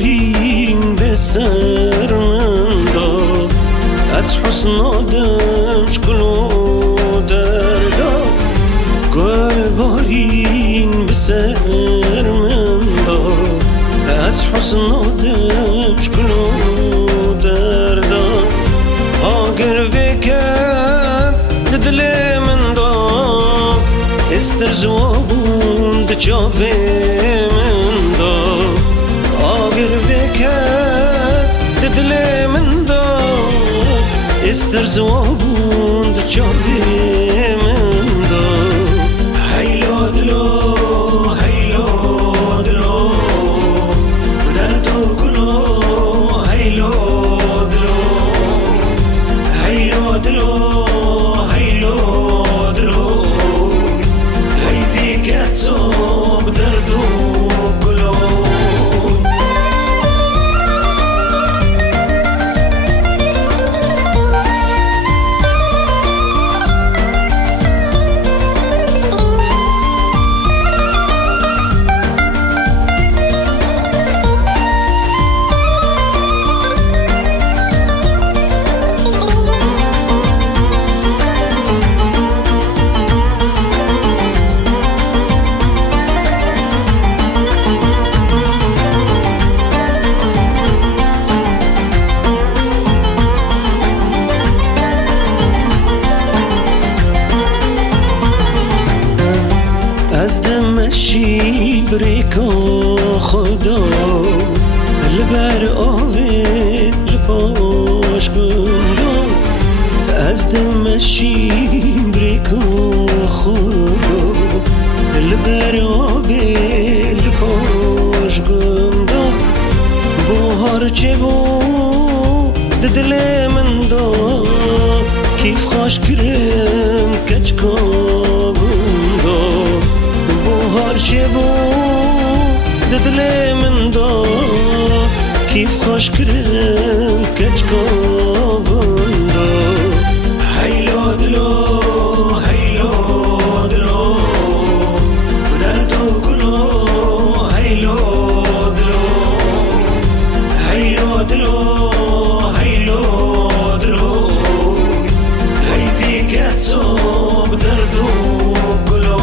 بارین به سر من داد، از حسن آدم شکلو دردا. گل بارین به سر من داد، از حسن آدم شکلو دردا. آگر وکد دل من داد، استر زوابون دچاوه من داد. آگر وکد دل من داد، استر زوابون دچاوه من داد. هیلا دلو هیلا دلو دردو کلو، هیلا دلو هیلا دلو هیلا دلو، هی فيك صوب دردو کلو. از دمشی بریکا خدا، لبر آوه لپاش گندا. از دمشی بریکا خدا، لبر آوه لپاش گندا. بوهار چه بود دل من دا، کیف خوش کرم کچکا بندا. بوهار چه بود دل من دا، کیف خوش کرم کچکا بندا. هیلا دلو هیلا دلو دردو کلو، هیلا دلو هیلا دلو هیلا دلو، هی فيك صوب دردو کلو.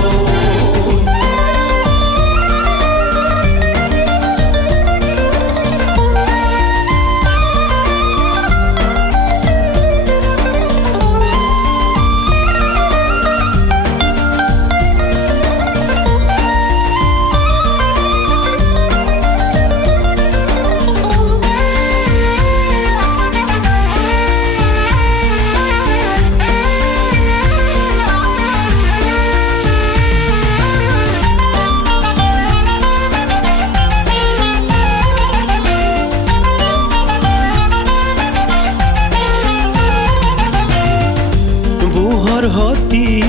بوهار هاتی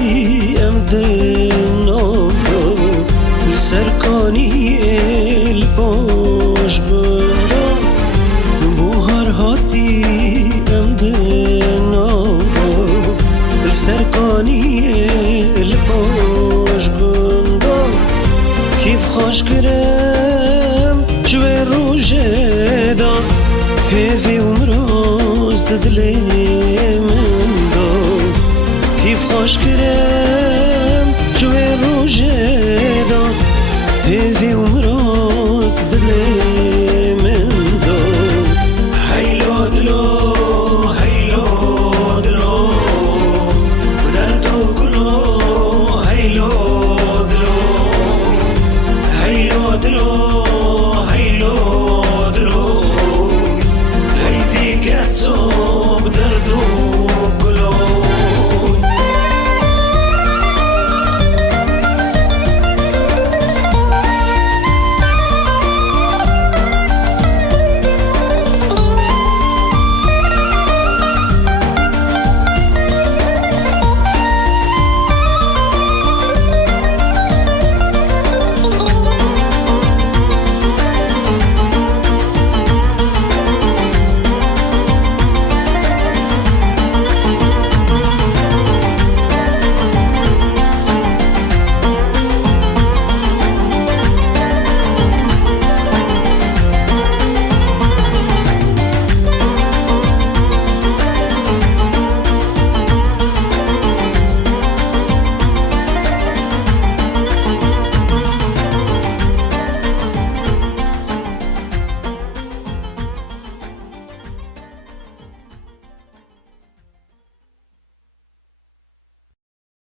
ام دنو سرکانی الباش بندا. بوهار هاتی ام دنو سرکانی الباش بندا. کیف خوش کرم جوی روژه دا، هیوی امروز دل